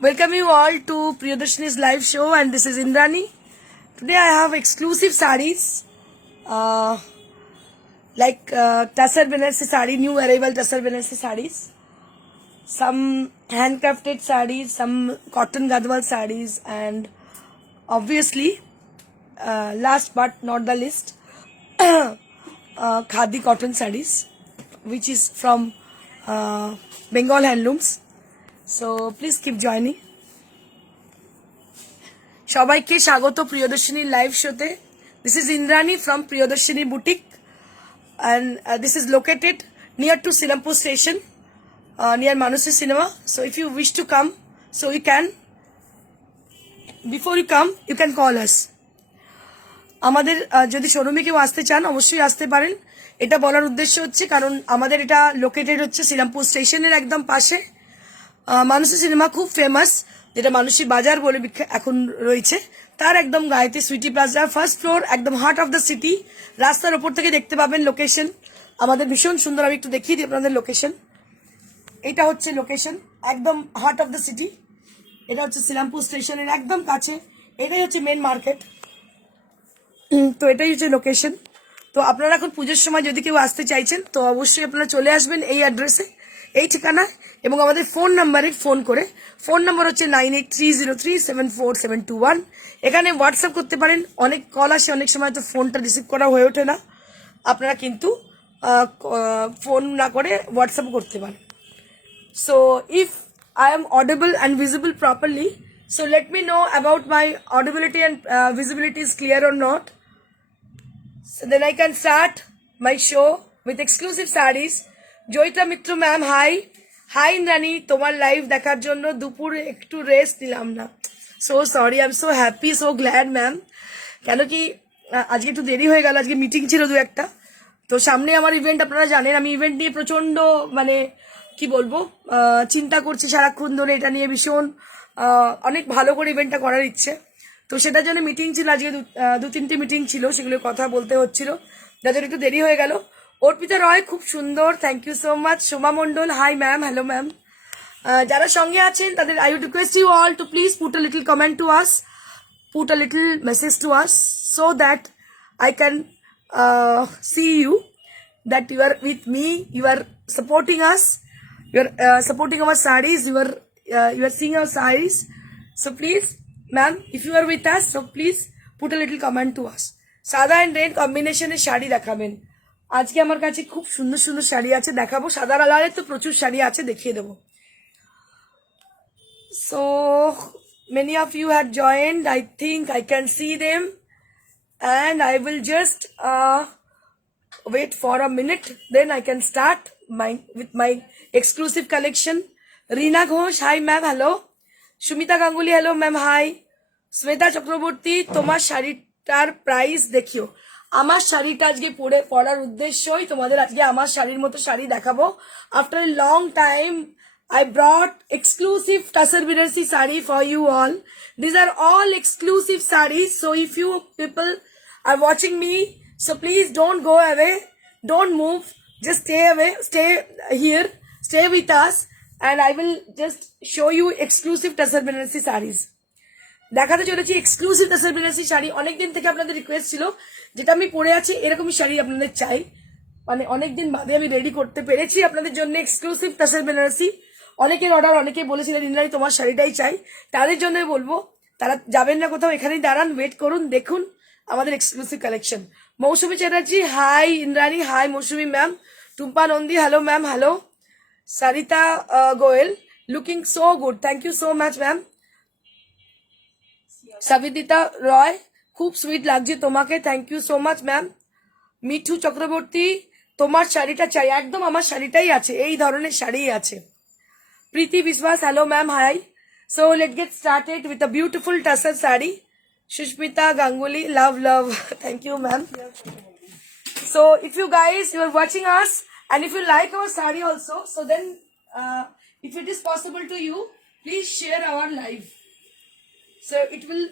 Welcome you all to Priyadarshini's live show, and this is Indrani. Today I have exclusive sarees, like Tassar Banarsi sari, new arrival Tassar Banarsi sarees, some handcrafted sarees, some cotton Gadwal sarees, and obviously, last but not the least, Khadi cotton sarees, which is from Bengal handlooms. So please keep joining. সবাইকে স্বাগত প্রিয়দর্শিনীর লাইভ শোতে. This is Indrani from Priyadarshini Boutique, and this is located near to Sinampur station, near Manushi Cinema. So if you wish to come, so you can. Before you come, you can call us. আমাদের যদি শোরুমে কেউ আসতে চান অবশ্যই আসতে পারেন. এটা বলার উদ্দেশ্য হচ্ছে কারণ আমাদের এটা লোকেটেড হচ্ছে শ্রীরামপুর স্টেশনের একদম পাশে. মানসী সিনেমা খুব ফেমাস, যেটা মানসী বাজার বলে এখন রয়েছে, তার একদম গায়েতে সুইটি প্লাজা, ফার্স্ট ফ্লোর, একদম হার্ট অফ দ্য সিটি. রাস্তার ওপর থেকে দেখতে পাবেন লোকেশন আমাদের ভীষণ সুন্দর. আমি একটু দেখিয়ে দিই আপনাদের লোকেশন. এটা হচ্ছে লোকেশন একদম হার্ট অফ দ্য সিটি. এটা হচ্ছে শ্রীরামপুর স্টেশনের একদম কাছে. এটাই হচ্ছে মেন মার্কেট. তো এটাই হচ্ছে লোকেশন. তো আপনারা এখন পুজোর সময় যদি কেউ আসতে চাইছেন তো অবশ্যই আপনারা চলে আসবেন এই অ্যাড্রেসে, এই ঠিকানায়, এবং আমাদের ফোন নাম্বারে ফোন করে. ফোন নাম্বার হচ্ছে 9830374721. এখানে হোয়াটসঅ্যাপ করতে পারেন. অনেক কল আসে, অনেক সময় তো ফোনটা রিসিভ করা হয়ে ওঠে না. আপনারা কিন্তু ফোন না করে হোয়াটসঅ্যাপ করতে পারেন. So if I am audible and visible properly, so let me know about my audibility and visibility is clear or not. So then I can start my show with exclusive sarees. Joyita Mitru ma'am, hi. Hi Indrani, তোমার লাইভ দেখার জন্য দুপুরে একটু রেস্ট নিলাম না. So sorry, I am so happy, so glad ma'am. কেন কি আজকে একটু দেরি হয়ে গেল, আজকে মিটিং ছিল দু একটা. তো সামনে আমার ইভেন্ট, আপনারা জানেন আমি ইভেন্ট নিয়ে প্রচন্ড মানে কি বলবো চিন্তা করছি সারাক্ষণ ধরে. এটা নিয়ে ভীষণ অনেক ভালো করে ইভেন্টটা করার ইচ্ছে. তো সেটার জন্য মিটিং ছিল আজকে, দু তিনটে মিটিং ছিল, সেগুলোর কথা বলতে হচ্ছিল, যার জন্য একটু দেরি হয়ে গেল. অর্পিতা রয় খুব সুন্দর, thank you so much. Soma Mondal, hi ma'am, hello ma'am. যারা সঙ্গে আছেন তাদের I would request you all to please put a little comment to us, put a little message to us, so that I can see you that you are with me, you are supporting us, you are supporting our sarees, you are seeing our sarees. So please ma'am, if you are with us, so please put a little comment to us. সাদা and red কম্বিনেশনের শাড়ি দেখাবেন. আজকে আমার কাছে খুব সুন্দর সুন্দর শাড়ি আছে, দেখাবো. সাদা কালারের তো প্রচুর শাড়ি আছে, দেখিয়ে দেবো. So many of you had joined, I think I can see them, and I will just wait for a minute, then I can start with my exclusive collection. Reena Ghosh, hi ma'am, hello. Shumita Ganguly, hello ma'am, hi. Sweta Chakraborty, তোমার শাড়িটার প্রাইস দেখিও. আমার শাড়িটা আজকে পরার উদ্দেশ্যই তোমাদের আজকে আমার শাড়ির মতো শাড়ি দেখাবো. After a long time I brought exclusive Tassar Banarsi saree for you all. These are all exclusive sarees. So if you people are watching me, so please don't go away, don't move, just stay away, stay here, stay with us, and I will just show you exclusive Tassar Banarsi sarees. দেখাতে চলেছি এক্সক্লুসিভ তাসর বেনারসি শাড়ি. অনেকদিন থেকে আপনাদের রিকোয়েস্ট ছিল যেটা আমি পরে আছি এরকমই শাড়ি আপনাদের চাই, মানে অনেকদিন বাদে আমি রেডি করতে পেরেছি আপনাদের জন্য এক্সক্লুসিভ তাসর বেনারসি. অনেকের অর্ডার, অনেকে বলেছিলেন ইন্দ্রাণী তোমার শাড়িটাই চাই. তাদের জন্য বলবো তারা যাবেন না কোথাও, এখানেই দাঁড়ান, ওয়েট করুন, দেখুন আমাদের exclusive collection. Mousumi Chatterjee, hi Indrani, hi Mousumi ma'am. Tumpa Nandi, hello ma'am, hello. Sarita Goel, looking so good, thank you so much ma'am. Sabidita Roy, খুব সুইট লাগছে তোমাকে, thank you so much ma'am. Mithu Chakraborty, তোমার শাড়িটা চাই, একদম আমার শাড়িটাই আছে, এই ধরনের শাড়িই আছে. Preeti Viswas, hello ma'am, hi. So let's get started with a beautiful tassar sari. Shushmita Ganguly, love. Thank you ma'am. So if you guys, you are watching us, and if you like our sari also, so then if it is possible to you, please share our live. So it will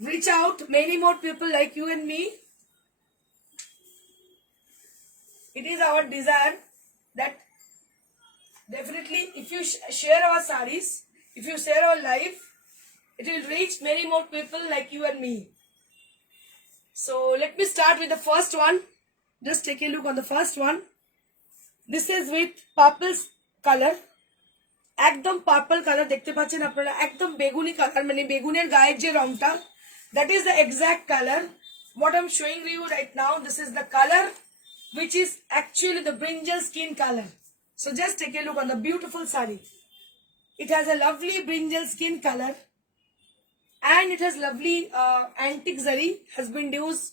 reach out many more people like you and me. It is our desire that Definitely, if you share our sarees, if you share our life, it will reach many more people like you and me. So let me start with the first one. Just take a look on the first one. This is with purple color. একদম purple colour দেখতে পাচ্ছেন আপনারা, একদম বেগুনি কালার, মানে বেগুনের গায়ের যে রংটা, that is the exact color what I'm showing you right now. This is the color which is actually the brinjal skin color. So just take a look on the beautiful sari. It has a lovely brinjal skin color and it has lovely antique zari has been used.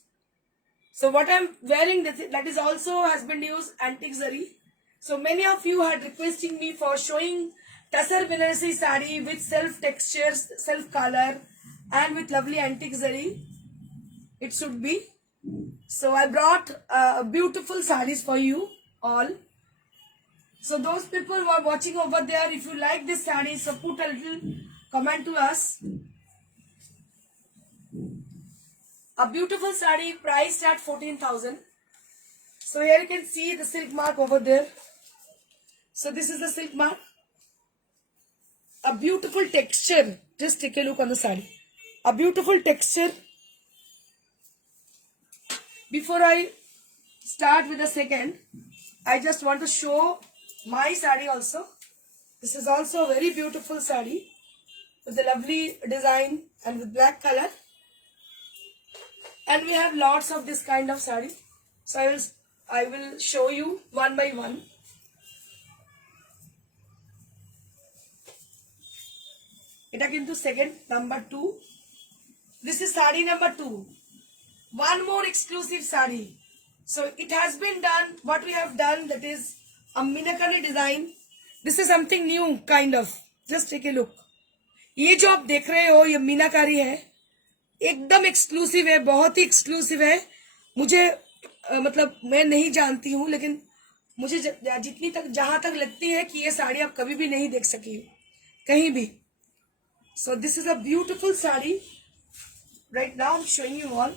So what I'm wearing, that is also has been used antique zari. So many of you had requesting me for showing Tasar Banarasi sari with self textures, self color and with lovely antique zari. It should be. So I brought beautiful saris for you all. So those people who are watching over there, if you like this sari, so put a little comment to us. A beautiful sari priced at 14,000. So here you can see the silk mark over there. So this is the silk mark. A beautiful texture. Just take a look on the sari. A beautiful texture. Before I start with the second, I just want to show my sari also. This is also a very beautiful sari with a lovely design and with black color. And we have lots of this kind of sari. So I will show you one by one. Eta kintu second, number 2. This is sari number 2. One more exclusive sari. So it has been done, what we have done, that is a meenakari design. This is something new kind of. Just take a look. ये जो आप देख रहे हो, ये मीनाकारी है, एकदम एक्सक्लूसिव है, बहुत ही एक्सक्लूसिव है. मुझे मतलब मैं नहीं जानती हूँ, लेकिन मुझे जितनी तक जहां तक लगती है कि ये साड़ी आप कभी भी नहीं देख सकी हो कहीं भी. So this is a beautiful sari. Right now I'm showing you all.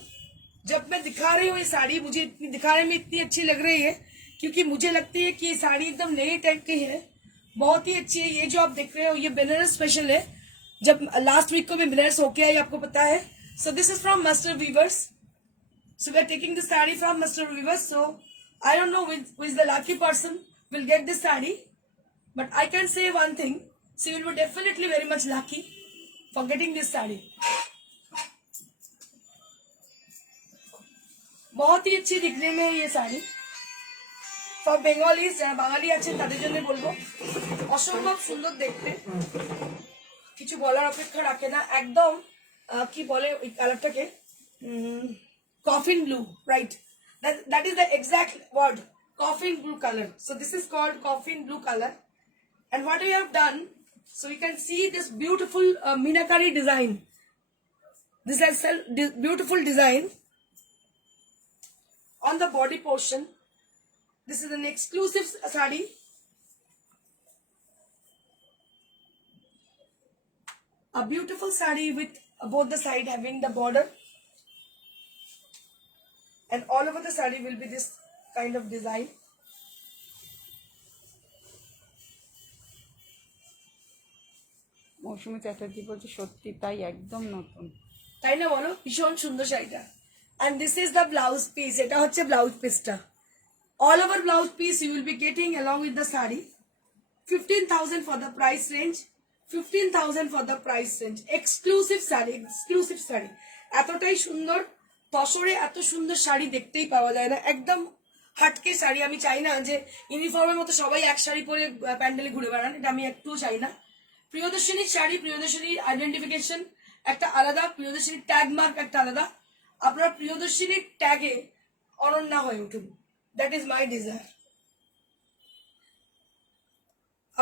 जब मैं दिखा रही हूँ ये साड़ी, मुझे दिखाने में इतनी अच्छी लग रही है क्योंकि मुझे लगती है कि ये साड़ी एकदम नई टाइप की है, बहुत ही अच्छी है. ये जो आप देख रहे हो ये बनारस स्पेशल है. जब लास्ट वीक को मैं बनारस होके आई, आपको पता है. So this is from Master Weavers. So we are taking this saree from Master Weavers. So I don't know which is the lucky person will get this saree, but I can say one thing. So you will be definitely very much lucky for getting this saree. बहुत ही अच्छी दिखने में है ये साड़ी. फॉर बेंगलीज, যারা বাঙালি আছেন তাদের জন্য বলবো, অসম্ভব সুন্দর দেখতে, কিছু বলার অপেক্ষা রাখে না. একদম কি বলে ওই কালারটাকে, coffin blue, right? That is the exact word, coffin blue color. So this is called coffin blue color. And what we have done, so you can see this beautiful meenakari design. This is beautiful design on the body portion. This is an exclusive sari. A beautiful sari with both the side having the border, and all over the sari will be this kind of design. মৌসুমী চ্যাটার্জি বলছে সত্যি তাই, একদম নতুন, তাই না বলো? ভীষণ সুন্দর শাড়িটা. And this is the blouse piece. এটা হচ্ছে ব্লাউজ পিসটা. All over blouse piece you will be getting along with the sari. 15,000 for the price range. 15,000 for the price range. Exclusive sari. Exclusive sari. এতটাই সুন্দর, তসরে এত সুন্দর শাড়ি দেখতেই পাওয়া যায় না. একদম হাটকে শাড়ি. আমি চাই না যে ইউনিফর্মের মতো সবাই এক শাড়ি পরে প্যান্ডেলে ঘুরে বেড়ান, এটা আমি একটুও চাই না. প্রিয়দর্শিনীর শাড়ি, প্রিয়দর্শিনীর আইডেন্টিফিকেশন একটা আলাদা, প্রিয়দর্শিনীর ট্যাগ মার্ক একটা আলাদা. আপনারা প্রিয়দর্শিনীর ট্যাগে অনন্যা হয়ে উঠুন. That is my desire.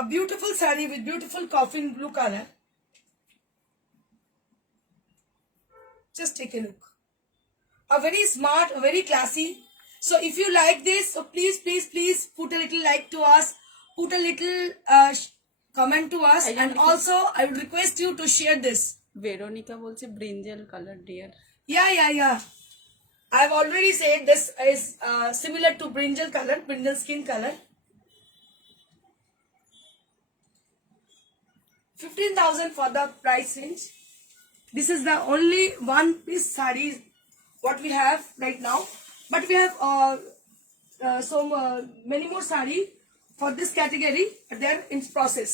A beautiful saree with beautiful coffin blue color. Just take a look. A very smart, a very classy. So if you like this, so please put a little like to us, put a little comment to us, and also I would request you to share this. Veronica বলছে brinjal colour dear. Yeah. I've already said this is similar to brinjal color, brinjal skin color. 15,000 for the price range. This is the only one piece sarees what we have right now, but we have many more saree for this category. They are in process.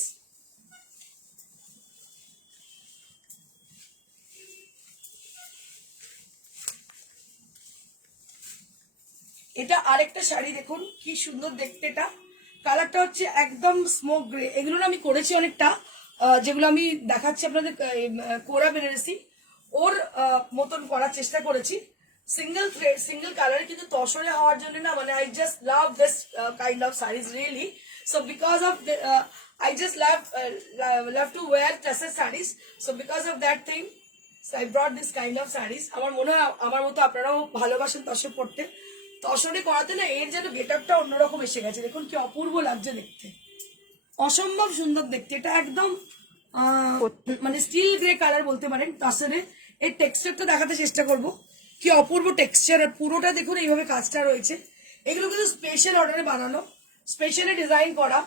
এটা আরেকটা শাড়ি দেখুন কি সুন্দর দেখতে। এটা কালারটা হচ্ছে একদম স্মোক গ্রে। এগুলো না আমি করেছি অনেকটা, যেগুলো আমি দেখাচ্ছি আপনাদের কোরা বেনারসি ওর মতন করার চেষ্টা করেছি। সিঙ্গেল থ্রেড সিঙ্গেল কালার, কিন্তু তসরে হওয়ার জন্য না মানে I just love this kind of series really. So because of I just love to wear tussar sarees. So because of that thing, so I brought this kind of sarees. আমার মনে হয় আমার মতো আপনারাও ভালোবাসেন তসর পড়তে। তসরে করাতে না এর যেন গেট আপটা অন্যরকম এসে গেছে। দেখুন কি অপূর্ব লাগছে দেখতে, অসম্ভব সুন্দর দেখতে। এটা একদম মানে স্টিল গ্রে কালার বলতে পারেন তসরে। এর টেক্সচারটা দেখাতে চেষ্টা করব, কি অপূর্ব টেক্সচার। আর পুরোটা দেখুন এইভাবে কাজটা রয়েছে। এগুলো কিন্তু স্পেশাল অর্ডারে বানানো, স্পেশালি ডিজাইন করা।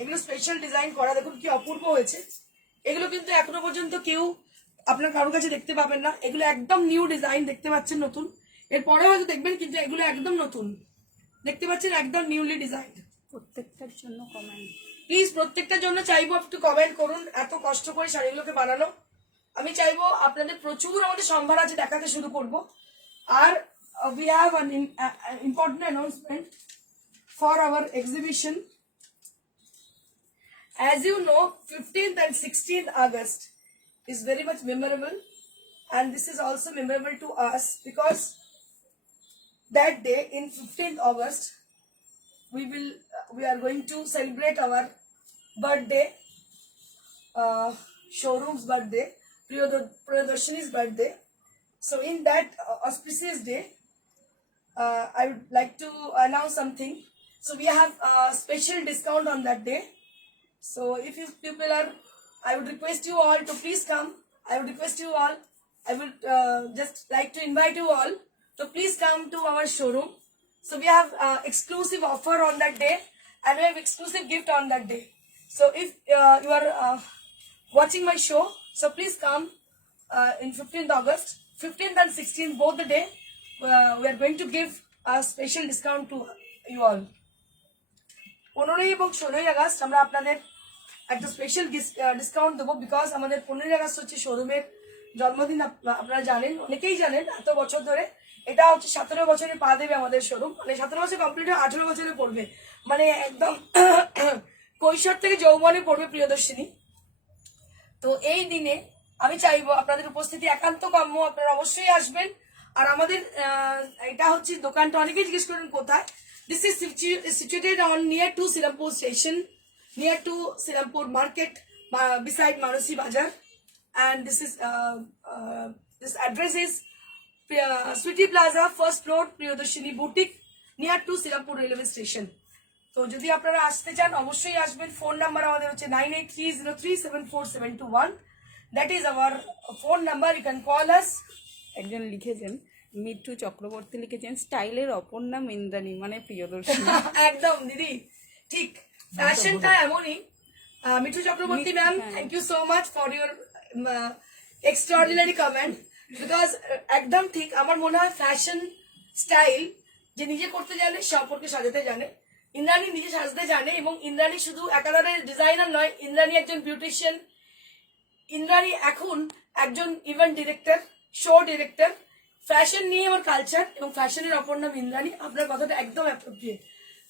এগুলো স্পেশাল ডিজাইন করা, দেখুন কি অপূর্ব হয়েছে। এগুলো কিন্তু এখনো পর্যন্ত কেউ আপনার কারোর কাছে দেখতে পাবেন না। এগুলো একদম নিউ ডিজাইন দেখতে পাচ্ছেন, নতুন। এরপরে হয়তো দেখবেন, কিন্তু এগুলো একদম নতুন দেখতে পাচ্ছেন, একদম নিউলি ডিজাইন। প্রত্যেকটার জন্য কমেন্ট প্লিজ, প্রত্যেকটার জন্য চাইবো একটু কমেন্ট করুন। এত কষ্ট করে শাড়িগুলোকে বানানো, আমি চাইবো আপনাদের প্রচুর আমাদের সম্ভার আছে, দেখাতে শুরু করব। আর we have an important announcement for our exhibition. As you know, 15th and 16th August is very much memorable, and this is also memorable to us because that day in 15th August we are going to celebrate our birthday, showroom's birthday, Priyadarshini's birthday. So in that auspicious day, I would like to announce something. So we have a special discount on that day. So if you people are, I would request you all to please come. I would request you all. I would just like to invite you all to please come to our showroom. So we have exclusive offer on that day, and we have exclusive gift on that day. So if you are watching my show, so please come in 15th August, 15th and 16th, both the day. We are going to give a special discount to you all. 15 এবং 16 আগস্ট আমরা আপনাদের একটা special discount দেবো, বিকজ আমাদের 15 আগস্ট হচ্ছে শোরুমের জন্মদিন। আপনারা জানেন, অনেকেই জানেন, এত বছর ধরে এটা হচ্ছে 17 বছরে পা দেবে আমাদের শোরুম। মানে 17 বছর কমপ্লিট হয়ে 18 বছরে পড়বে, মানে একদম কৈশোর থেকে যৌবনে পড়বে প্রিয়দর্শিনী। তো এই দিনে আমি চাইবো আপনাদের উপস্থিতি একান্ত কাম্য, আপনারা অবশ্যই আসবেন। আর আমাদের এটা হচ্ছে দোকানটা, অনেকেই জিজ্ঞেস করেন কোথায়। This is situated on near to Sirampur station, near to Sirampur market, beside Manusi Bazar, and this address is Sweetie Plaza, first floor, Priyadarshini Boutique, near to Sirampur railway station. তো যদি আপনারা আসতে চান অবশ্যই আসবেন। ফোন নাম্বার আমাদের হচ্ছে 9830374721. That is our phone number. You can call us. একজন লিখেছেন, মিঠু চক্রবর্তী লিখেছেন, স্টাইলের অপর নাম ইন্দ্রাণী মানে প্রিয়দর্শিনী। একদম দিদি, ঠিক। ফ্যাশনটা এমনই। Mithu Chakraborty ma'am, thank you so much for your extraordinary comment, because একদম ঠিক। আমার মনে হয় ফ্যাশন স্টাইল যে নিজে করতে জানে, সে অপরকে সাজাতে জানে। ইন্দ্রাণী নিজে সাজতে জানে, এবং ইন্দ্রাণী শুধু একাধারে ডিজাইনার নয়, ইন্দ্রাণী একজন বিউটিশিয়ান। ইন্দ্রাণী এখন একজন event director, show director. Fashion নিয়ে আমার কালচার, এবং ফ্যাশনের অপর নাম ইন্দ্রাণী। আপনার কথাটা একদম অ্যাপ্রোপ্রিয়েট।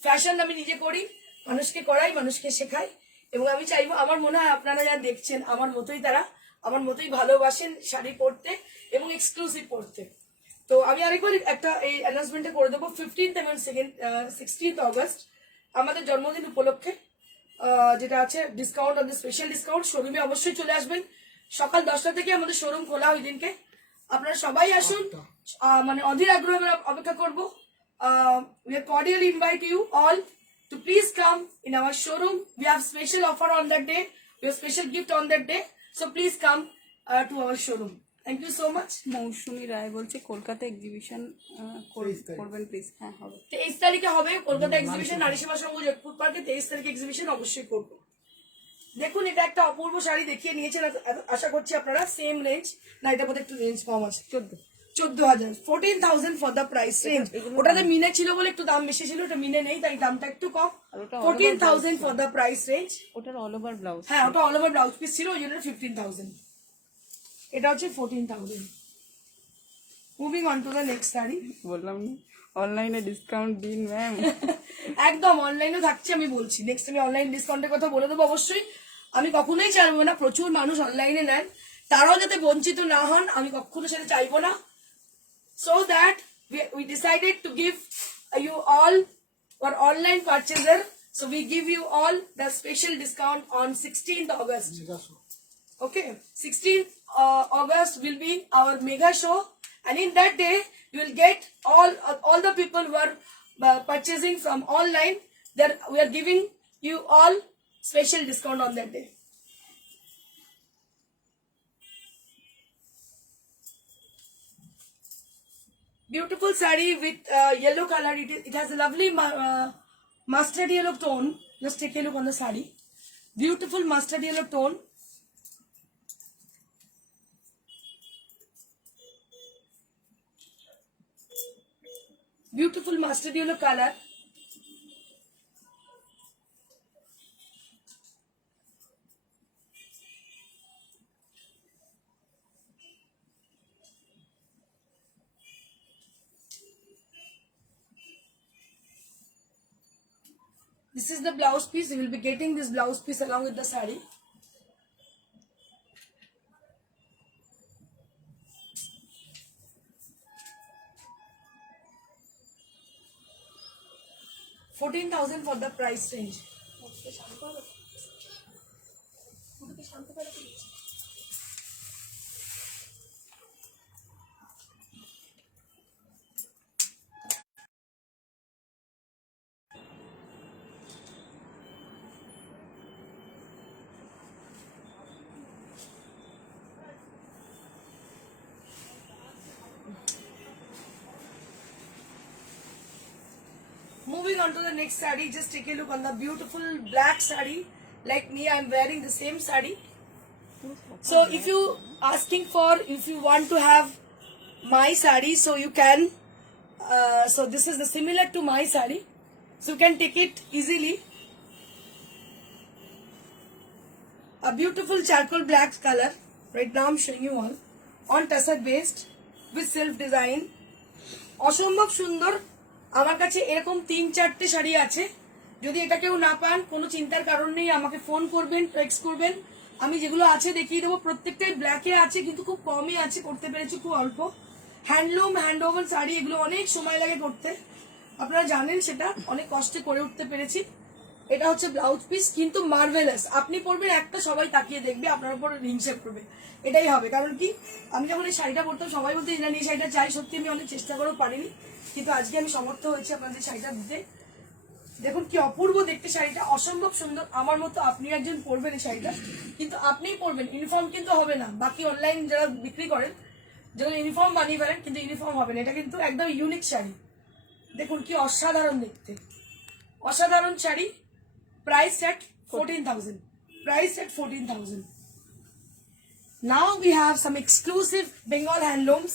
ফ্যাশন আমি নিজে করি, মানুষকে করাই, মানুষকে শেখাই, এবং আমি চাইবো, আমার মনে হয় আপনারা যারা দেখছেন আমার মতোই, তারা আমার মতোই ভালোবাসেন শাড়ি পরতে এবং এক্সক্লুসিভ পরতে। তো আমি আরেকবার একটা এই অ্যানাউন্সমেন্টটা করে দেবো। 15th এবং 16th অগস্ট আমাদের জন্মদিন উপলক্ষে যেটা আছে ডিসকাউন্ট, আমাদের স্পেশাল ডিসকাউন্ট। শোরুমে অবশ্যই চলে আসবেন, সকাল 10টা থেকে আমাদের শোরুম খোলা ওই দিনকে। আপনারা সবাই আসুন, মানে অধীর আগ্রহে অপেক্ষা করবো। We cordially invite you all to please come in our showroom. We have special offer on that day. We have special gift on that day. So please come to our showroom. Thank you so much. মৌসুমী রায় বলছে কলকাতা এক্সিবিশন করবেন প্লিজ। হ্যাঁ, হবে। 23 তারিখে হবে কলকাতা এক্সিবিশন, নারী সেবা সংঘ যোধপুর পার্কে। 23 তারিখে এক্সিবিশন অবশ্যই করবো। দেখুন এটা একটা অপূর্ব শাড়ি দেখিয়ে নিয়েছেন, আশা করছি আপনারা সেম রেঞ্জ, না এটা বোধহয় একটু রেঞ্জ কম আছে, 14,000, 14,000 ফর দ্য প্রাইস রেঞ্জ। ওটাতে মিনে ছিল বলে একটু দাম বেশি ছিল, এটা মিনে নেই তাই দামটা একটু কম। 14,000 ফর দ্য প্রাইস রেঞ্জ। ওটার অল ওভার ব্লাউজ, হ্যাঁ ওটা অল ওভার ব্লাউজ পিস ছিল, ওই জন্য 15,000। এটা হচ্ছে 14,000। Moving on to the next sari. বললাম না অনলাইনে ডিসকাউন্ট দিন ম্যাম। একদম অনলাইনে থাকছে, আমি বলছি নেক্সট আমি অনলাইন ডিসকাউন্টের কথা বলে দেবো অবশ্যই। আমি কখনোই চাইবো না প্রচুর মানুষ অনলাইনে নেন, তারাও যাতে বঞ্চিত না হন, আমি কখনো সেটা চাইবো না। So that we decided to give you all for online purchaser. So we give you all the special discount on 16th August. Okay, 16th August will be our mega show, and in that day you will get all the people who are purchasing from online. There we are giving you all special discount on that day. Beautiful saree with yellow color. It has a lovely mustard yellow tone. Just take a look on the saree. Beautiful mustard yellow tone. Beautiful mustard yellow color. This is the blouse piece. You will be getting this blouse piece along with the saree. $14,000 for the price range. Moving on to the next saree, just take a look on the beautiful black saree. Like me, I am wearing the same saree. So if you want to have my saree, so you can. So this is the similar to my saree, so you can take it easily. A beautiful charcoal black color. Right now I'm showing you all on tussar based with self design. অসম্ভব সুন্দর। আমার কাছে এরকম 3-4টে শাড়ি আছে, যদি এটা কেউ না পান কোনো চিন্তার কারণ নেই, আমাকে ফোন করবেন, টেক্সট করবেন, আমি যেগুলো আছে দেখিয়ে দেবো। প্রত্যেকটাই ব্ল্যাকে আছে কিন্তু খুব কমই আছে, করতে পেরেছি খুব অল্প। হ্যান্ডলুম হ্যান্ড ওভার শাড়ি, এগুলো অনেক সময় লাগে করতে, আপনারা জানেন সেটা, অনেক কষ্টে করে উঠতে পেরেছি। এটা হচ্ছে ব্লাউজ পিস, কিন্তু মার্ভেলাস। আপনি পরবেন একটা, সবাই তাকিয়ে দেখবে, আপনার উপর হিংসে করবে, এটাই হবে। কারণ কি, আমি যখন এই শাড়িটা পরতাম সবাই বলতে এই শাড়িটা চাই, সত্যি আমি অনেক চেষ্টা করেও পারিনি, কিন্তু আজকে আমি সমর্থ হয়েছি আপনাদের শাড়িটা দিতে। দেখুন কি অপূর্ব দেখতে শাড়িটা, অসম্ভব সুন্দর। আমার মতো আপনি একজন পরবেন এই শাড়িটা, কিন্তু আপনিই পরবেন, ইউনিফর্ম কিন্তু হবে না। বাকি অনলাইন যারা বিক্রি করেন, যারা ইউনিফর্ম বানিয়ে ফেলেন, কিন্তু ইউনিফর্ম হবে না। এটা কিন্তু একদম ইউনিক শাড়ি, দেখুন কি অসাধারণ দেখতে, অসাধারণ sari. Price at 14,000. Price at 14,000. Now we have some exclusive Bengal handlooms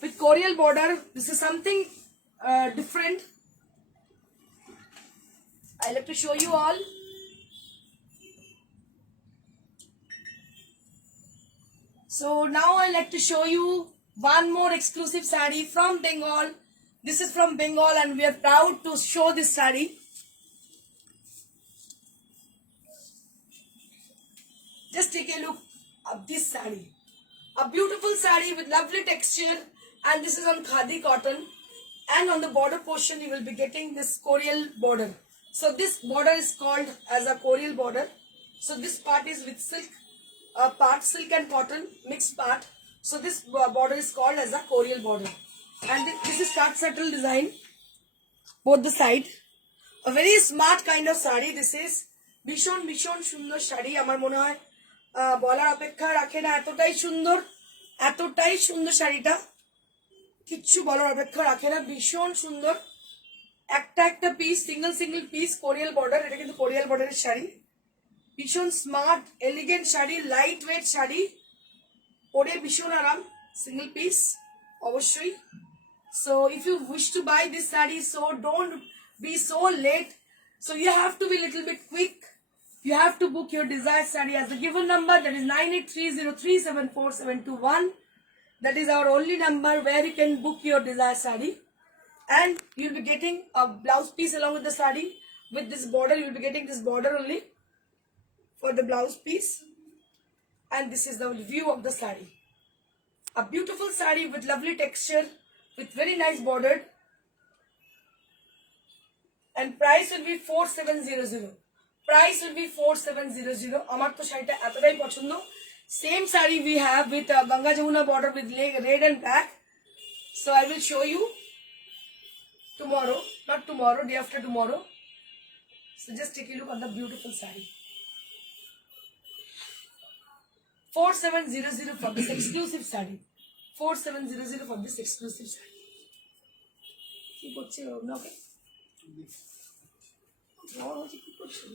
with Corial border. This is something different. I like to show you all. So now I like to show you one more exclusive saree from Bengal. This is from Bengal and we are proud to show this saree. Just take a look at this saree. A beautiful saree with lovely texture, and this is on khadi cotton, and on the border portion you will be getting this Corial border. So this border is called as a Corial border. So this part is with silk, part silk and cotton mixed part. So this border is called as a Corial border, and this is cut settle design both the side. A very smart kind of saree this is. ভীষণ ভীষণ সুন্দর শাড়ি, আমার মনে হয় বলার অপেক্ষা রাখে না, এতটাই সুন্দর শাড়িটা, কিচ্ছু বলার অপেক্ষা রাখে না, ভীষণ সুন্দর। একটা পিস, সিঙ্গেল পিস কোরিয়াল বর্ডার, এটা কিন্তু কোরিয়াল বর্ডারের শাড়ি। ভীষণ smart elegant sari, light weight sari, পরে ভীষণ আরাম, সিঙ্গেল পিস অবশ্যই। So if you wish to buy this saree, so don't be so late. So you have to be little bit quick. You have to book your desired saree as the given number, that is 9830374721. That is our only number where you can book your desired saree. And you'll be getting a blouse piece along with the saree. With this border, you'll be getting this border only for the blouse piece. And this is the view of the saree. A beautiful saree with lovely texture, with very nice bordered. And price will be 4700. Price will be 4700. আমার তো শাড়িটা এতটাই পছন্দ। Same saree we have with Ganga Jamuna border with red and black. So I will show you tomorrow, not tomorrow, day after tomorrow. So just take a look at the beautiful saree. 4700 for this exclusive saree. 4700 for this exclusive saree. কি করছে ওকে? কি করছে?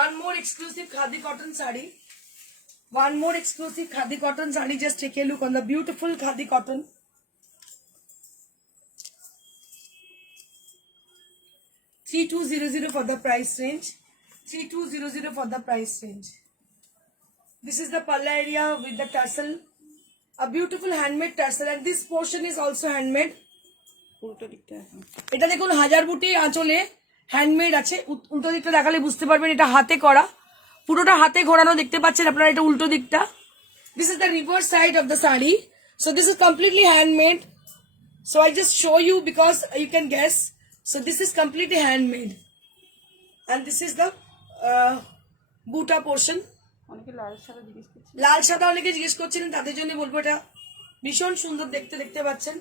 One more exclusive khadi cotton saree. One more exclusive khadi cotton saree. Just take a look on the beautiful khadi cotton. 3200 for the price range. 3200 for the price range. This is the palla area with the tassel. A beautiful handmade tassel, and this portion is also handmade. উল্টো দিকটা এখন এটা দেখুন হাজার বুটি আঁচলে হ্যান্ডমেড আছে। উল্টো দিকটা দেখালে বুঝতে পারবেন এটা হাতে করা, পুরোটা হাতে ঘোরানো দেখতে পাচ্ছেন আপনারা, এটা উল্টো দিকটা। This is the reverse side of the sari. So this is completely handmade. So I just show you because you can guess. So this is completely handmade and this is the buta portion. অনেকে লাল সাদা জিজ্ঞেস করছে। লাল সাদা অনেকে জিজ্ঞেস করছিলেন, তাদের জন্য বলবো এটা ভীষণ সুন্দর দেখতে, দেখতে পাচ্ছেন।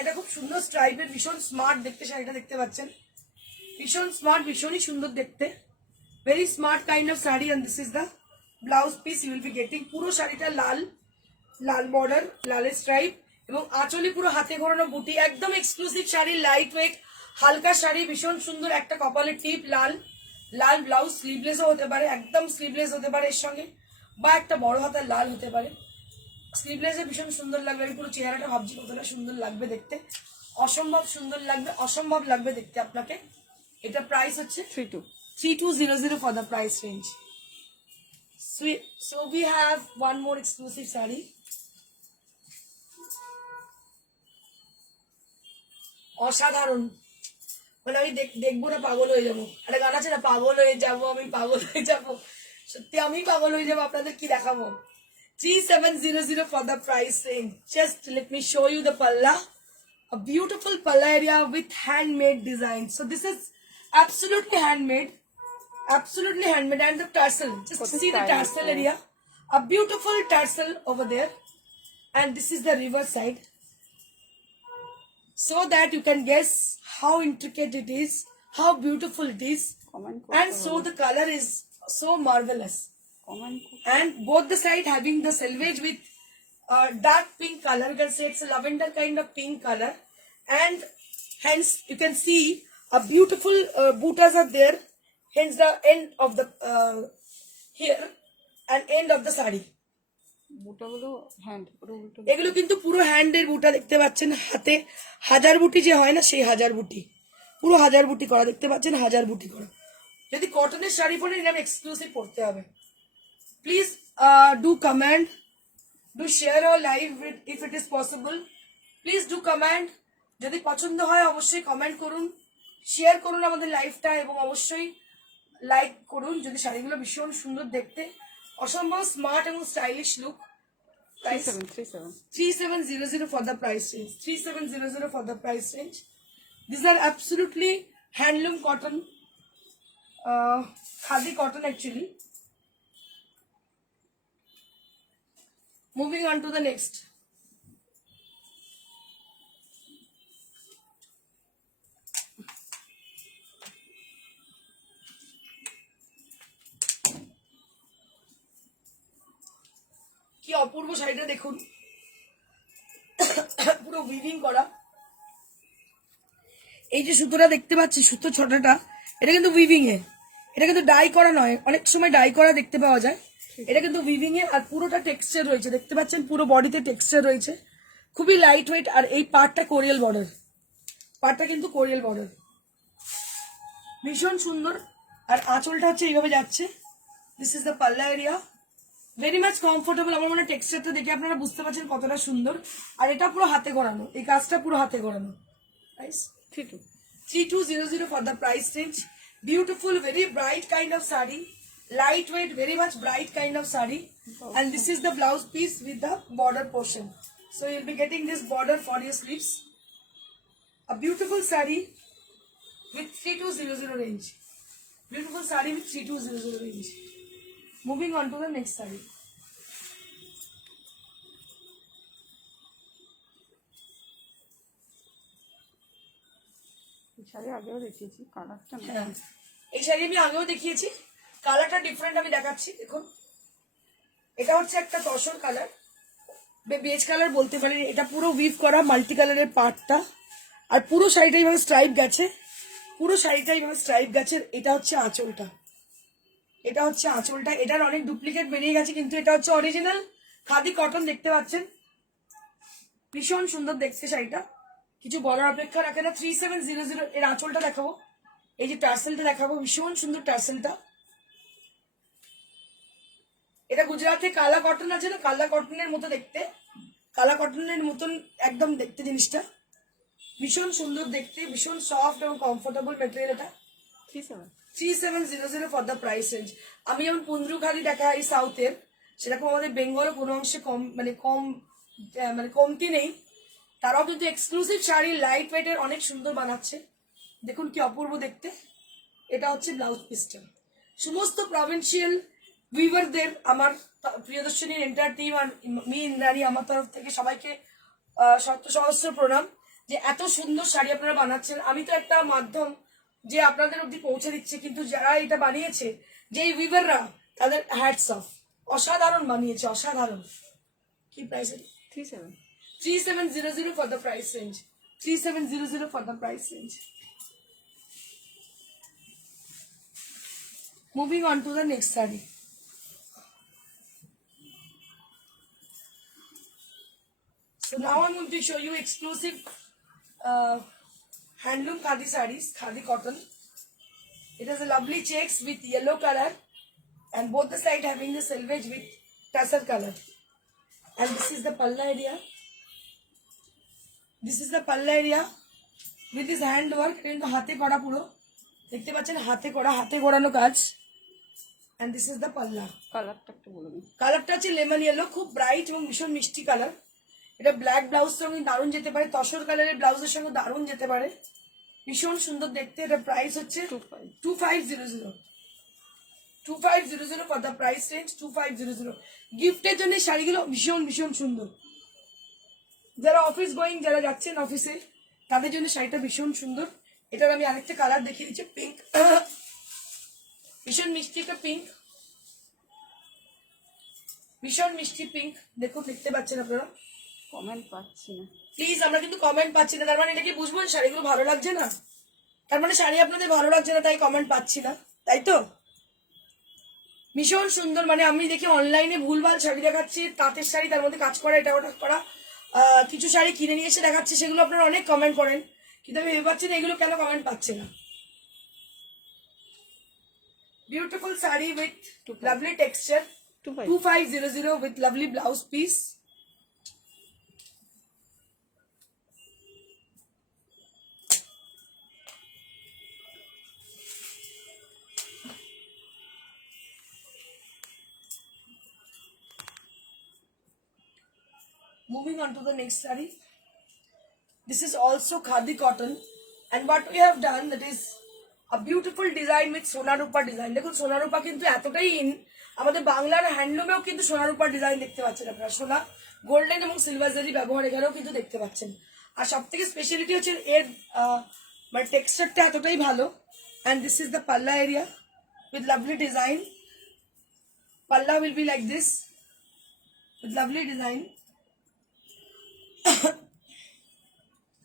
এটা খুব সুন্দর স্ট্রাইপের, ভীষণ স্মার্ট দেখতে শাড়িটা দেখতে পাচ্ছেন, ভীষণ স্মার্ট, ভীষণই সুন্দর দেখতে, very smart kind of sari. And this is the blouse piece you will be getting. পুরো শাড়িটা লাল, লাল বর্ডার, লালের স্ট্রাইপ এবং আঁচলে পুরো হাতে ঘোরানো বুটি, একদম এক্সক্লুসিভ শাড়ি, লাইট ওয়েট হালকা শাড়ি, ভীষণ সুন্দর। একটা কপালের টিপ লাল, লাল ব্লাউজ, স্লিভলেসও হতে পারে, একদম স্লিভলেস হতে পারে এর সঙ্গে, বা একটা বড় হাতার লাল হতে পারে। স্লিভলেসে ভীষণ সুন্দর লাগবে। আমি পুরো চেহারাটা ভাবছি কতটা সুন্দর লাগবে দেখতে, অসম্ভব সুন্দর লাগবে, অসম্ভব লাগবে দেখতে আপনাকে। এটা প্রাইস হচ্ছে 3200 for the price range. So we have one more exclusive saree. অসাধারণ, মানে আমি দেখবো না পাগল হয়ে যাবো। একটা গান আছে না, পাগল হয়ে যাবো আমি, পাগল হয়ে যাবো। সত্যি আমি পাগল হয়ে যাবো, আপনাদের কি দেখাবো। 3700 for the price range. Just let me show you the palla. A beautiful palla area with handmade design. So this is absolutely handmade. Absolutely handmade. And the tassel. Just see the tassel area. A beautiful tassel over there. And this is the river side. So that you can guess how intricate it is, how beautiful it is. And so the color is so marvelous. And both the side having the selvage with dark pink color. You can say it's a lavender kind of pink color, and hence you can see a beautiful bootas are there. Hence the end of the here and end of the sari. বুটাগুলো hand পুরো উল্টো। এগুলো কিন্তু পুরো হ্যান্ডের বুটা দেখতে পাচ্ছেন, হাতে হাজার বুটি যে হয় না সেই হাজার বুটি, পুরো হাজার বুটি করা দেখতে পাচ্ছেন, হাজার বুটি করা। যদি কটনের শাড়ি পরে এরকম এক্সক্লুসিভ পড়তে হবে। Please do comment, do share our live if it is possible. Please do comment. যদি পছন্দ হয় অবশ্যই কমেন্ট করুন, শেয়ার করুন আমাদের লাইভটা এবং অবশ্যই লাইক করুন। যদি শাড়িগুলো ভীষণ সুন্দর দেখতে, অসম্ভব স্মার্ট এবং stylish look. 3700 for the price range. 3700 for the price range. These are absolutely handloom cotton, khadi cotton actually. Moving on to the next. অপূর্ব শাড়িটা দেখুন, পুরো উইভিং করা। এই যে সুতোটা দেখতে পাচ্ছি, সুতো ছোটটা, এটা কিন্তু উইভিং এ, এটা কিন্তু ডাই করা নয়, অনেক সময় ডাই করা দেখতে পাওয়া যায়, এটা কিন্তু উইভিং এ। আর পুরোটা টেক্সচার রয়েছে, দেখতে পাচ্ছেন পুরো বডিতে টেক্সচার রয়েছে, খুবই লাইট ওয়েট। আর এই পার্টটা কোরিয়াল বর্ডার, পার্টটা কিন্তু কোরিয়াল বর্ডার, ভীষণ সুন্দর। আর আঁচলটা হচ্ছে এইভাবে যাচ্ছে। দিস ইজ দ্য পাল্লা এরিয়া, ভেরি মাচ কমফোর্টেবল। আমার মনে হয় টেক্সচারটা দেখে আপনারা বুঝতে পারছেন কতটা সুন্দর। আর এটা পুরো হাতে করানো, এই কাজটা পুরো হাতে করানো। Nice. 3200 for the price range. Beautiful, very bright kind of sari, lightweight, very much bright kind of sari. And this is the blouse piece with the border portion. So you'll be getting this border for your sleeves. A beautiful sari with 3200 range. Beautiful sari with 3200 range. Moving on to the next sari. Sari আগেও দেখিয়েছি, কালারটা না। হ্যাঁ, এই শাড়ি আমি আগেও দেখিয়েছি, কালারটা ডিফারেন্ট আমি দেখাচ্ছি। দেখুন, এটা হচ্ছে একটা তসর কালার, বেজ কালার বলতে পারেন। এটা পুরো উইভ করা মাল্টি কালারের পার্টটা, আর পুরো শাড়িটা এইভাবে স্ট্রাইপ গেছে, পুরো শাড়িটা এইভাবে স্ট্রাইপ গেছে। এটা হচ্ছে আঁচলটা, এটা হচ্ছে আঁচলটা। এটার অনেক ডুপ্লিকেট বেরিয়ে গেছে, কিন্তু এটা হচ্ছে অরিজিনাল খাদি কটন, দেখতে পাচ্ছেন ভীষণ সুন্দর দেখতে শাড়িটা, কিছু বলার অপেক্ষা রাখে না। 3700 এর আঁচলটা দেখাবো, এই যে টার্সেলটা দেখাবো, ভীষণ সুন্দর টার্সেলটা। এটা গুজরাটে কালা কটন আছে না, কালা কটনের মতো দেখতে, কালা কটনের মতন একদম দেখতে জিনিসটা, ভীষণ সুন্দর দেখতে, ভীষণ সফট এবং কমফোর্টেবল মেটেরিয়াল। এটা 3700 ফর দ্য প্রাইস রেঞ্জ। আমি যেমন পুন্দ্রু খালি দেখাই সাউথের, সেরকম আমাদের বেঙ্গলে কোনো অংশে কম মানে কমতি নেই। তারাও কিন্তু এক্সক্লুসিভ শাড়ি লাইট ওয়েটের অনেক সুন্দর বানাচ্ছে, দেখুন কি অপূর্ব দেখতে। এটা হচ্ছে ব্লাউজ পিসটা। সমস্ত প্রভিন্সিয়াল উইভারদের আমার প্রিয়দর্শনীর এন্টার টিম আর মি ইন্দ্রাণী আমার তরফ থেকে সবাইকে শত সহস্র প্রণাম, যে এত সুন্দর শাড়ি আপনারা বানাচ্ছেন। আমি তো একটা মাধ্যম যে আপনাদের অবধি পৌঁছে দিচ্ছে, কিন্তু যারা এটা বানিয়েছে, যে উইভাররা, তাদের হ্যাটস অফ, অসাধারণ বানিয়েছে, অসাধারণ। কি প্রাইস? 3700 for the price range. 3700 for the price range. Moving on to the next saree. So now I'm going to show you exclusive handloom khadi sarees, khadi cotton. It has a lovely checks with yellow color, and both the side having the selvage with tussar color. And this is the palla area. This is the palla area with this hand work. এটা কিন্তু হাতে করা, পুরো দেখতে পাচ্ছেন হাতে করা, হাতে করানো কাজ। And this is the palla. কালারটা একটু বলে দিন। কালারটা হচ্ছে লেমন ইয়েলো, খুব ব্রাইট এবং ভীষণ মিষ্টি কালার। এটা ব্ল্যাক ব্লাউজ সঙ্গে দারুণ যেতে পারে, তসর কালারের ব্লাউজের সঙ্গে দারুণ যেতে পারে, ভীষণ সুন্দর দেখতে। এটা প্রাইস হচ্ছে 2500 ফর দ্য প্রাইস রেঞ্জ 2500। গিফটের জন্য শাড়িগুলো ভীষণ ভীষণ সুন্দর। যারা অফিস গোয়িং, যারা যাচ্ছেন অফিসে, তাদের জন্য শাড়িটা ভীষণ সুন্দর। এটার আমি আরেকটা কালার দেখিয়ে দিচ্ছি, পিঙ্ক, ভীষণ মিষ্টি একটা পিঙ্ক, ভীষণ মিষ্টি পিঙ্ক। দেখুন, দেখতে পাচ্ছেন আপনারা, কমেন্ট পাচ্ছি না প্লিজ। আমরা কিন্তু কমেন্ট পাচ্ছি না, তার মানে এটা কি বুঝবো শাড়িগুলো ভালো লাগছে না? তার মানে শাড়ি আপনাদের ভালো লাগছে না, তাই কমেন্ট পাচ্ছি না, তাই তো? ভীষণ সুন্দর, মানে আমি দেখি অনলাইনে ভুলভাল শাড়ি দেখাচ্ছি, তাঁতের শাড়ি, তার মধ্যে কাজ করা, এটা ওটা করা, কিছু শাড়ি কিনে নিয়ে এসে দেখাচ্ছে, সেগুলো আপনারা অনেক কমেন্ট করেন, কিন্তু আমি ভেবে পাচ্ছি না এগুলো কেন কমেন্ট পাচ্ছে না। বিউটিফুল sari with lovely texture, 2500 with lovely blouse piece. Moving on to the next saree. This is also khadi cotton, and what we have done, that is a beautiful design with Sonarupa design. দেখুন, সোনারূপা কিন্তু এতটাই ইন, আমাদের বাংলার হ্যান্ডলুমেও কিন্তু সোনারূপার ডিজাইন দেখতে পাচ্ছেন আপনারা, সোনা, গোল্ডেন এবং সিলভার জারি ব্যবহার এখানেও কিন্তু দেখতে পাচ্ছেন। আর সব থেকে স্পেশালিটি হচ্ছে এর মানে টেক্সচারটা এতটাই ভালো। অ্যান্ড দিস ইজ দ্য পাল্লা এরিয়া উইথ লাভলি ডিজাইন। পাল্লা will be like this, with lovely design.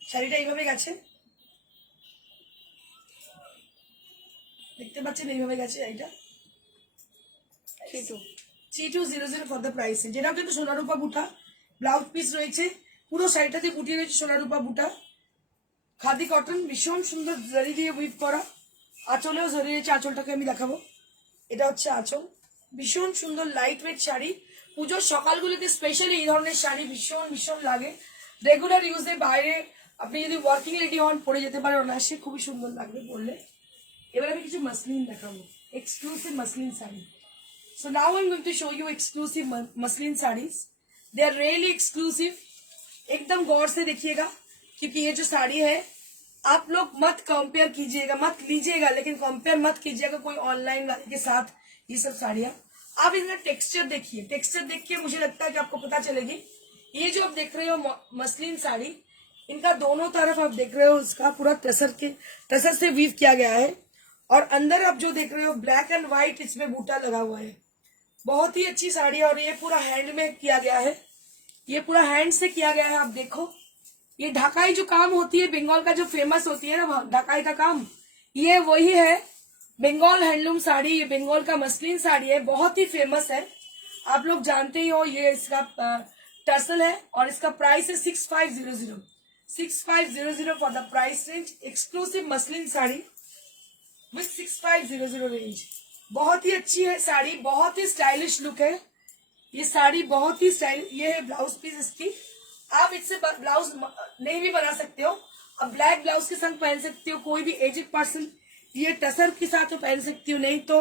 শাড়িটা এইভাবে গেছে, দেখতে পাচ্ছেন এইভাবে গেছে এইটা সেটু 3200 ফর দ্য প্রাইস। যেটাও কিন্তু সোনার রূপা বুটা, ব্লাউজ পিস রয়েছে, পুরো শাড়িটাতে বুটি রয়েছে সোনার রূপা বুটা, খাদি কটন, ভীষণ সুন্দর জরি দিয়ে উইভ করা, আঁচলেও জরি রয়েছে, আঁচলটাকে আমি দেখাবো। এটা হচ্ছে আঁচল, ভীষণ সুন্দর লাইট ওয়েট শাড়ি। পুজোর সকালগুলিতে স্পেশালি এই ধরনের শাড়ি ভীষণ ভীষণ লাগে। রেগুলার ইউজে বাইরে আপনি যদি ওয়ার্কিং লেডি হন পরে যেতে পারেন অনায়াসে, খুবই সুন্দর লাগবে পরলে। এবার আমি কিছু মাসলিন দেখাবো, exclusive muslin sari. So now I'm going to show you exclusive muslin saris. They are really exclusive, एकदम गौर से देखिएगा, क्योंकि ये जो साड़ी है आप लोग मत कंपेयर कीजिएगा, मत लीजिएगा, लेकिन कंपेयर मत कीजिएगा कोई ऑनलाइन वाले के साथ। ये सब साड़ियाँ आप इसका टेक्सचर देखिए, टेक्सचर देखिए, मुझे लगता है कि आपको पता चलेगी। ये जो आप देख रहे हो मसलिन साड़ी, इनका दोनों तरफ आप देख रहे हो इसका पूरा टसर से वीव किया गया है, और अंदर आप जो देख रहे हो ब्लैक एंड व्हाइट इसमें बूटा लगा हुआ है। बहुत ही अच्छी साड़ी है, और ये पूरा हैंड में किया गया है, ये पूरा हैंड से किया गया है। आप देखो ये ढकाई जो काम होती है बंगाल का, जो फेमस होती है ना ढकाई का काम, ये वही है बंगाल हैंडलूम साड़ी। ये बंगाल का मसलिन साड़ी है, बहुत ही फेमस है, आप लोग जानते ही हो। ये इसका टर्सल है, और इसका प्राइस है 6500 for the price range. Exclusive muslin sari विथ 6500 रेंज। बहुत ही अच्छी है साड़ी, बहुत ही स्टाइलिश लुक है ये साड़ी, बहुत ही स्टाइल। ये है ब्लाउज पीस इसकी, आप इससे ब्लाउज नहीं भी बना सकते हो, अब ब्लैक ब्लाउज के संग पहन सकते हो, कोई भी एजेड पर्सन ये टसर के साथ तो पहन सकती हो, नहीं तो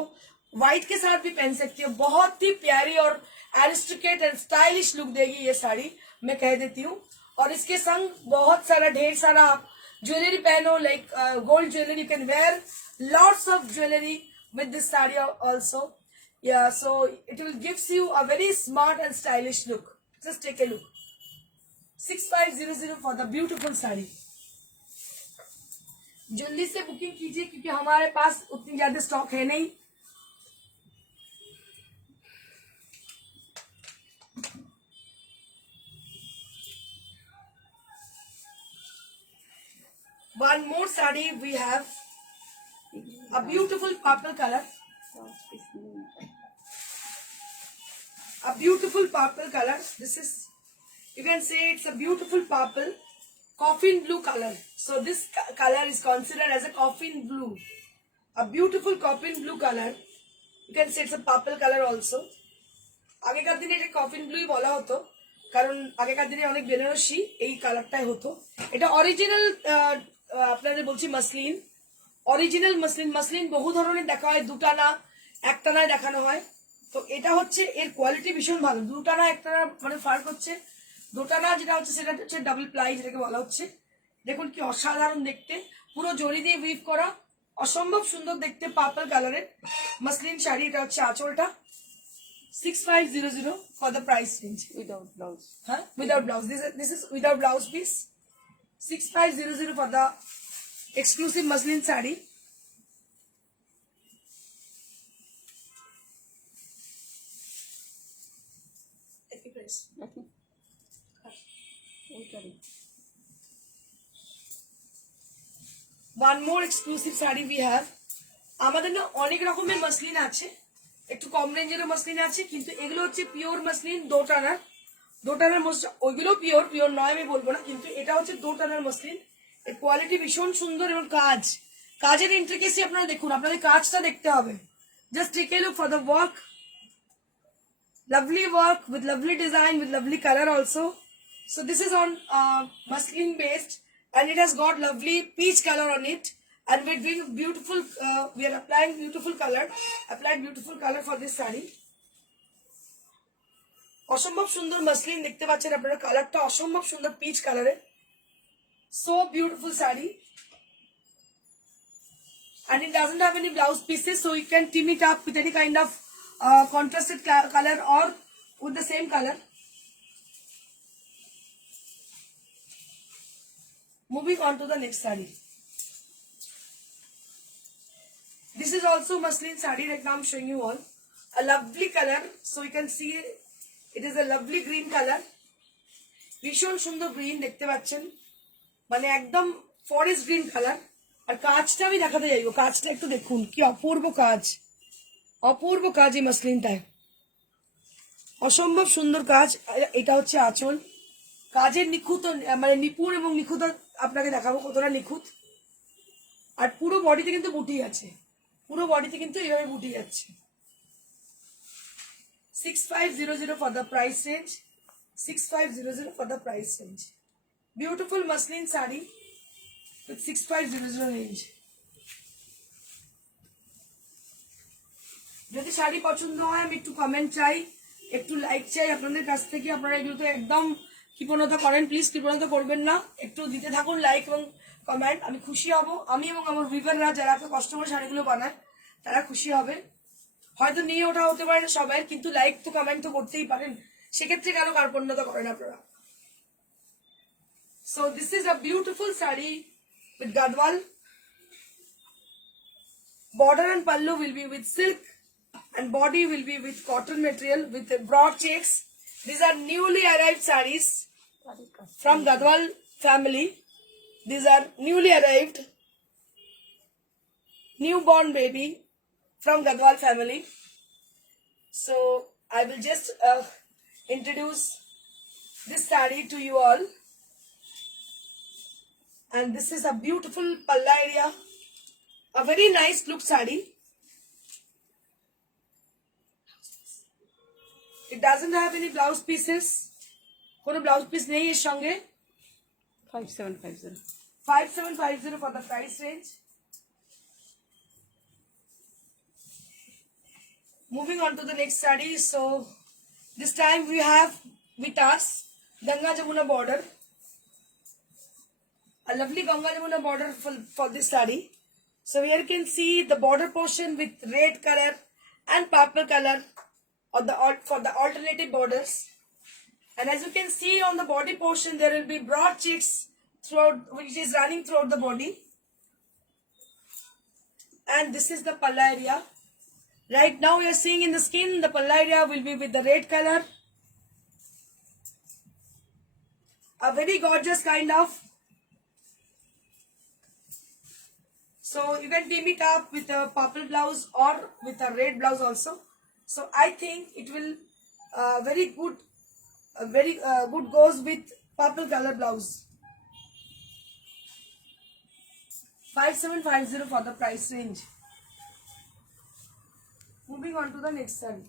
व्हाइट के साथ भी पहन सकती हो। बहुत ही प्यारी और एरिस्टोक्रेट एंड स्टाइलिश लुक देगी ये साड़ी, मैं कह देती हूँ। और इसके संग बहुत सारा ढेर सारा आप ज्वेलरी पहनो, like gold jewellery, you can wear lots of jewellery with this saree also. Yeah, so it will gives you a very smart and stylish look. Just take a look. 6500 for the beautiful saree. जल्दी से बुकिंग कीजिए, क्योंकि हमारे पास उतनी ज्यादा स्टॉक है नहीं। One more saree we have, a beautiful purple color, a beautiful purple color. This is, you can say it's a beautiful purple coffin blue color. So this color is considered as a coffin blue, a beautiful coffin blue color. You can say it's a purple color also. আগেকার দিনে এটা কফিন ব্লুই বলা হতো, কারণ আগেকার দিনে অনেক বেনারসি এই কালারটাই হতো। এটা অরিজিনাল আপনাদের বলছি মসলিন, অরিজিনাল মসলিন। মসলিন বহু ধরনের দেখা হয়, দুটানা একটানায় দেখানো হয়, তো এটা হচ্ছে এর কোয়ালিটি ভীষণ ভালো। দুটানা একটানা মানে ফার্ক হচ্ছে, দুটানা যেটা হচ্ছে সেটা হচ্ছে ডাবল প্লাই যেটাকে বলা হচ্ছে। দেখুন কি অসাধারণ দেখতে, পুরো জরি দিয়ে উইভ করা, অসম্ভব সুন্দর দেখতে পার্পল কালারের মসলিন শাড়ি। এটা হচ্ছে আঁচলটা, 6500 for the price range. Without blouse. Huh? Without blouse. This is without blouse piece. 6500 for the exclusive muslin saree. Let me press. One more exclusive saree we have. আমাদের না অনেক রকমের মসলিন আছে, একটু কম রেঞ্জেরও মসলিন আছে, কিন্তু এগুলো হচ্ছে পিওর মসলিন, দোটানার ওইগুলো পিওর নয় আমি বলবো না, কিন্তু এটা হচ্ছে দোটানার মসলিন। এর কোয়ালিটি ভীষণ সুন্দর, এবং কাজের ইন্ট্রিকেসি আপনারা দেখুন, আপনাদের কাজটা দেখতে হবে। Just take a look for the work, lovely work with lovely design with lovely color also. So this is on muslin based, and it has got lovely peach color on it, and we're doing beautiful we are applying beautiful color for this saree. অসম্ভব সুন্দর মসলিন দেখতে পাচ্ছেন আপনারা, কালারটা অসম্ভব সুন্দর পিচ কালারের, so beautiful saree, and it doesn't have any blouse pieces, so you can team it up with any kind of contrasted color or with the same color. Moving on to the next saree. This is also muslin saree, right now I'm showing you all. A lovely color, so you can see it is a lovely green colour, ভীষণ সুন্দর গ্রিন দেখতে পাচ্ছেন, মানে একদম forest green colour. আর কাজটা আমি দেখাতে যাইবো, কাজটা একটু দেখুন কি অপূর্ব কাজ, অপূর্ব কাজ এই মাসলিনটায়, অসম্ভব সুন্দর কাজ। এটা হচ্ছে আঁচল, কাজের নিখুঁত মানে নিপুণ এবং নিখুঁত আপনাকে দেখাবো কতটা নিখুঁত। আর পুরো বডিতে কিন্তু বুটি আছে, পুরো বডিতে কিন্তু এইভাবে বুটি যাচ্ছে। 6500 for the price range, 6500 for the price range. Beautiful muslin saree with 6500 range. যদি শাড়ি পছন্দ হয় আমি একটু কমেন্ট চাই, একটু লাইক চাই আপনাদের কাছ থেকে। আপনারা এগুলোতে একদম কৃপণতা করেন, প্লিজ কৃপণতা করবেন না, একটু দিতে থাকুন লাইক এবং কমেন্ট, আমি খুশি হব। আমি এবং আমার ভিভাররা যারা এত কষ্ট করে শাড়িগুলো বানায় তারা খুশি হবে। হয়তো নিয়ে ওঠা হতে পারে না সবাই, কিন্তু লাইক তো কমেন্ট তো করতেই পারেন, সেক্ষেত্রে কেন কার্পণ্যতা করেন আপনারা। So this is a beautiful sari উইথ Gadwal, border and pallu will be with silk and body will be with cotton material with broad checks. These are newly arrived sarees from Gadwal family. These are newly arrived newborn baby from Gadwal family. So I will just introduce this saree to you all. And this is a beautiful palla area, a very nice look saree. It doesn't have any blouse pieces, কোনো blouse piece নেই এর সঙ্গে। 5750. 5750 for the price range. Moving on to the next saree. So this time we have with us Ganga Jamuna border, a lovely Ganga Jamuna border for this saree. So here you can see the border portion with red color and purple color for the alternative borders. And as you can see on the body portion, there will be broad checks throughout, which is running throughout the body. And this is the palla area. Right now we are seeing in the skin, the palla area will be with the red color. A very gorgeous kind of. So you can team it up with a purple blouse or with a red blouse also. So I think it will very good goes with purple color blouse. 5750 for the price range. Moving on to the next saree.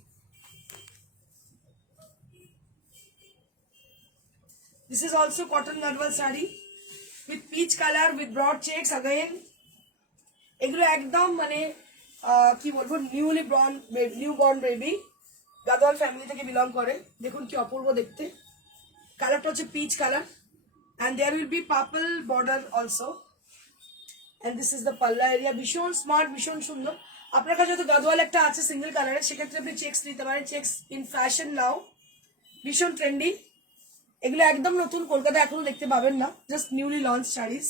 This is also cotton Gadwal saree with peach color with broad checks again. এগুলো একদম মানে কি বলবো newborn baby, Gadwal ফ্যামিলি থেকে বিলং করে। দেখুন কি অপূর্ব দেখতে, কালারটা হচ্ছে peach colour and there will be purple border also. And this is the palla area. ভীষণ স্মার্ট, ভীষণ সুন্দর। আপনার কাছে যত গাদওয়াল একটা আছে সিঙ্গেল কালারে, সেক্ষেত্রে আপনি চেক্স নিতে পারেন। চেক্স ইন ফ্যাশন নাও, ভীষণ ট্রেন্ডি। এগুলো একদম নতুন, কলকাতায় এখনো দেখতে পাবেন না, জাস্ট নিউলি লঞ্চ শাড়িজ,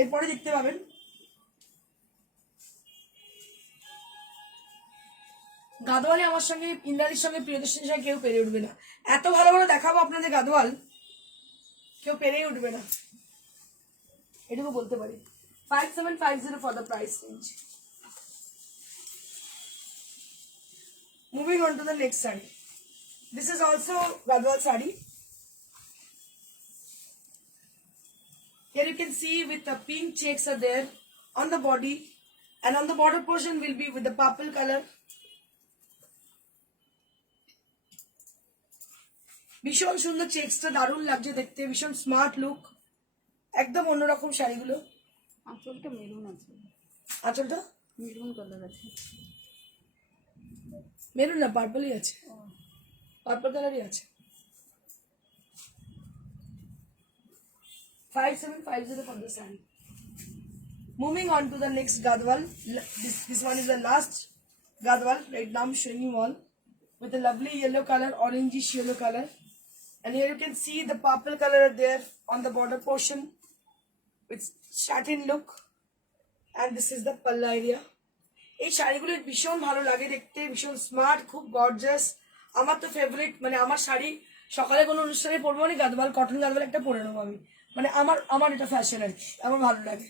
এরপরে দেখতে পাবেন। গাদওয়ালে আমার সঙ্গে ইন্দ্রাণীর সঙ্গে প্রিয়দর্শনীর সঙ্গে কেউ পেরে উঠবে না। এত ভালো ভালো দেখাবো আপনাদের গাদওয়াল, কেউ পেরেই উঠবে না, এটুকু বলতে পারি। 5750 for the price range. Moving on to the next saree. This is also Gadwal saree. Here you can see with the pink checks are there on the body, and on the border portion will be with the purple color. ভীষণ সুন্দর, চেক্সটা দারুণ লাগছে দেখতে, ভীষণ smart look, একদম অন্যরকম শাড়িগুলো। আঁচলটা মেরুন আছে, আঁচলটা মেরুন কালার আছে, মেরুন না পার্পলই আছে, পার্পল কালারই আছে। 5750 for the saree. Moving on to the next Gadwal. This one is the last Gadwal. Right now I'm showing you all with a lovely yellow color, orangish yellow color. And here you can see the purple color there on the border portion with satin look. And this is the palla area. এই শাড়িগুলো ভীষণ ভালো লাগে দেখতে, ভীষণ স্মার্ট, খুব গর্জাস। আমার তো ফেভারিট, মানে আমার শাড়ি সকালে কোনো অনুষ্ঠানে পরবো মানে গাদওয়াল, কটন গাদওয়াল একটা পরে নেবো আমি, মানে আমার আমার এটা ফ্যাশন আর কি, আমার ভালো লাগে।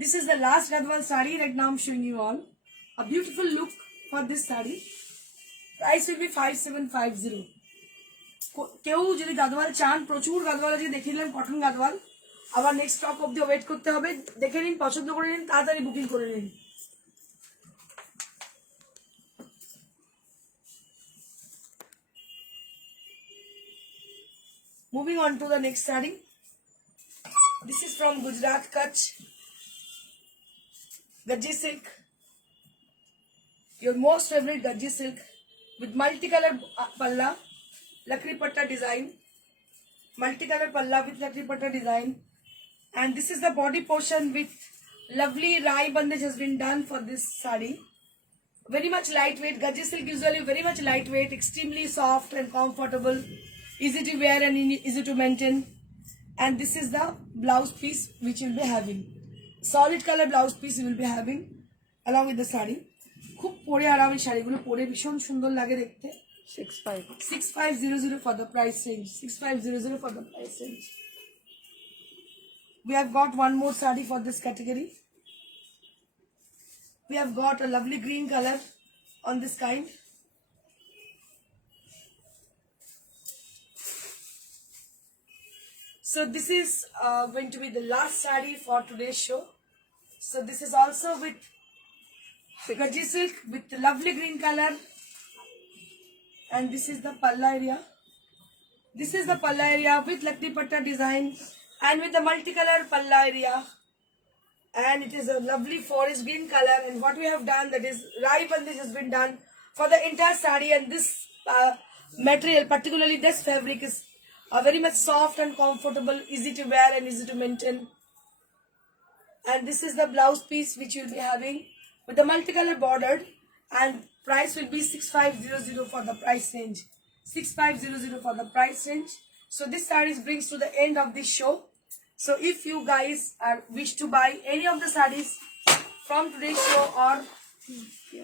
This is the last Gadwal sari. Right now I'm showing you all a beautiful look for this sari. Price will be 5750. কেউ যদি গাদওয়াল চান, প্রচুর গাদওয়াল আছে, দেখে নিলাম কটন গাদওয়াল, আবার নেক্সট স্টক অব্দি ওয়েট করতে হবে। দেখে নিন, পছন্দ করে নিন, তাড়াতাড়ি বুকিং করে নিন। Moving on to the next sari. This is from Gujarat, Kutch. Gadji silk. Your most favorite Gadji silk with multicolored palla, lakri patta design. Multicolored palla with lakri patta design. And this is the body portion with lovely rai bandage has been done for this sari. Very much lightweight. Gadji silk usually very much lightweight, extremely soft and comfortable, easy to wear and easy to maintain. And this is the blouse piece which you'll be having. Solid color blouse piece you will be having along with the sari. খুব পরে আরাম, এই শাড়িগুলো পরে ভীষণ সুন্দর লাগে দেখতে। 6500 for the price range. 6500 for the price range. We have got one more sari for this category. We have got a lovely green color on this kind. So this is going to be the last sari for today's show. So this is also with Gadji silk with the lovely green color, and this is the palla area. This is the palla area with lakri patta design and with the multicolor palla area, and it is a lovely forest green color. And what we have done, that is rai bandage has been done for the entire sari, and this material, particularly this fabric, is very much soft and comfortable, easy to wear and easy to maintain. And this is the blouse piece which you will be having with the multicolor bordered, and price will be 6500 for the price range. 6500 for the price range. So this sarees brings to the end of this show. So if you guys wish to buy any of the sarees from today's show or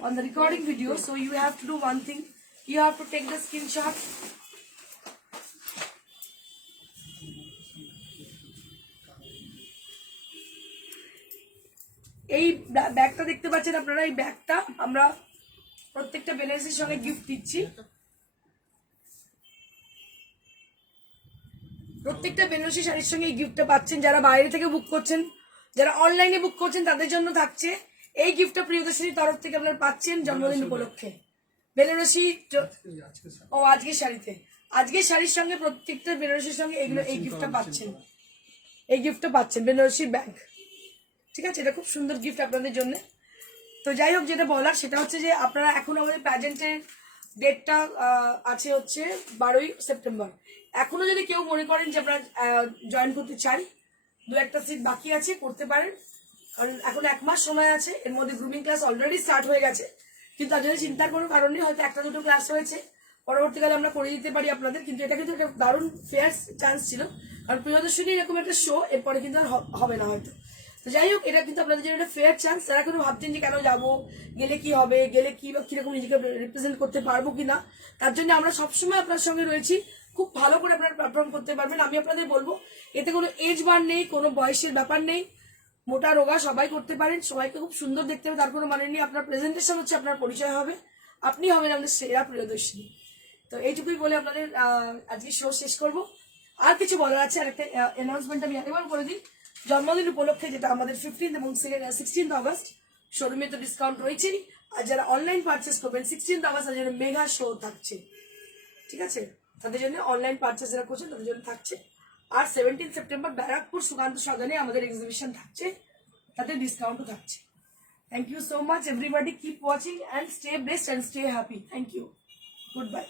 on the recording video, so you have to do one thing. You have to take the screenshot. এই ব্যাগটা দেখতে পাচ্ছেন আপনারা, এই ব্যাগটা আমরা প্রত্যেকটা বেনারসির সঙ্গে গিফট দিচ্ছি। প্রত্যেকটা বেনারসি শাড়ির সঙ্গে এই গিফটটা পাচ্ছেন। যারা বাইরে থেকে বুক করছেন, যারা অনলাইনে বুক করছেন, তাদের জন্য থাকছে এই গিফটটা প্রিয়দর্শিনীর তরফ থেকে আপনারা পাচ্ছেন জন্মদিন উপলক্ষে। বেনারসি ও আজকের শাড়িতে, আজকের শাড়ির সঙ্গে প্রত্যেকটা বেনারসির সঙ্গে এগুলো এই গিফটটা পাচ্ছেন, এই গিফটটা পাচ্ছেন বেনারসি ব্যাগ। ঠিক আছে, এটা খুব সুন্দর গিফট আপনাদের জন্য। তো যাই হোক, যেটা বলার সেটা হচ্ছে যে আপনারা এখন আমাদের প্যাজেন্টের ডেটটা আছে হচ্ছে 12ই সেপ্টেম্বর। এখনো যদি কেউ মনে করেন যে আপনারা জয়েন করতে চান, দু একটা সিট বাকি আছে, করতে পারেন, কারণ এখন 1 মাস সময় আছে। এর মধ্যে গ্রুমিং ক্লাস অলরেডি স্টার্ট হয়ে গেছে, কিন্তু তার জন্য চিন্তার কোনো কারণ নেই। হয়তো 1-2 ক্লাস হয়েছে, পরবর্তীকালে আমরা করে দিতে পারি আপনাদের। কিন্তু এটা কিন্তু একটা দারুণ ফেয়ার চান্স ছিল, কারণ প্রিয়দর্শনী এরকম একটা শো এরপরে কিন্তু আর হবে না হয়তো। তো যাই হোক, এটা কিন্তু আপনাদের জন্য একটা ফেয়ার চান্স। যারা কোনো ভাবছেন যে কেন যাবো, গেলে কি হবে, গেলে কি বা কিরকম নিজেকে রিপ্রেজেন্ট করতে পারবো কিনা, তার জন্য আমরা সবসময় আপনার সঙ্গে রয়েছি। খুব ভালো করে আপনারা পারফর্ম করতে পারবেন। আমি আপনাদের বলবো, এতে কোনো এজ বার নেই, কোনো বয়সের ব্যাপার নেই, মোটা রোগা সবাই করতে পারেন, সবাইকে খুব সুন্দর দেখতে হবে, তার কোনো মানে নেই। আপনার প্রেজেন্টেশন হচ্ছে আপনার পরিচয় হবে, আপনি হবেন আমাদের সেরা প্রিয়দর্শিনী। তো এইটুকুই বলে আপনাদের আজকে শো শেষ করব। আর কিছু বলার আছে, আর একটা অ্যানাউন্সমেন্ট আমি একেবার করে দিই। জন্মদিন উপলক্ষে যেটা আমাদের 15 এবং 16 আগস্ট শোরুমে তো ডিসকাউন্ট রয়েছেই, আর যারা অনলাইন পারচেস করবেন 16 আগস্ট তাদের জন্য মেগা শো থাকছে। ঠিক আছে, তাদের জন্য অনলাইন পারচেস যারা করছেন তাদের জন্য থাকছে। আর 17 সেপ্টেম্বর ব্যারাকপুর সুকান্ত সদনে আমাদের এক্সিবিশন থাকছে, তাদের ডিসকাউন্টও থাকছে। Thank you so much everybody, keep watching and stay best and stay happy. Thank you, good by.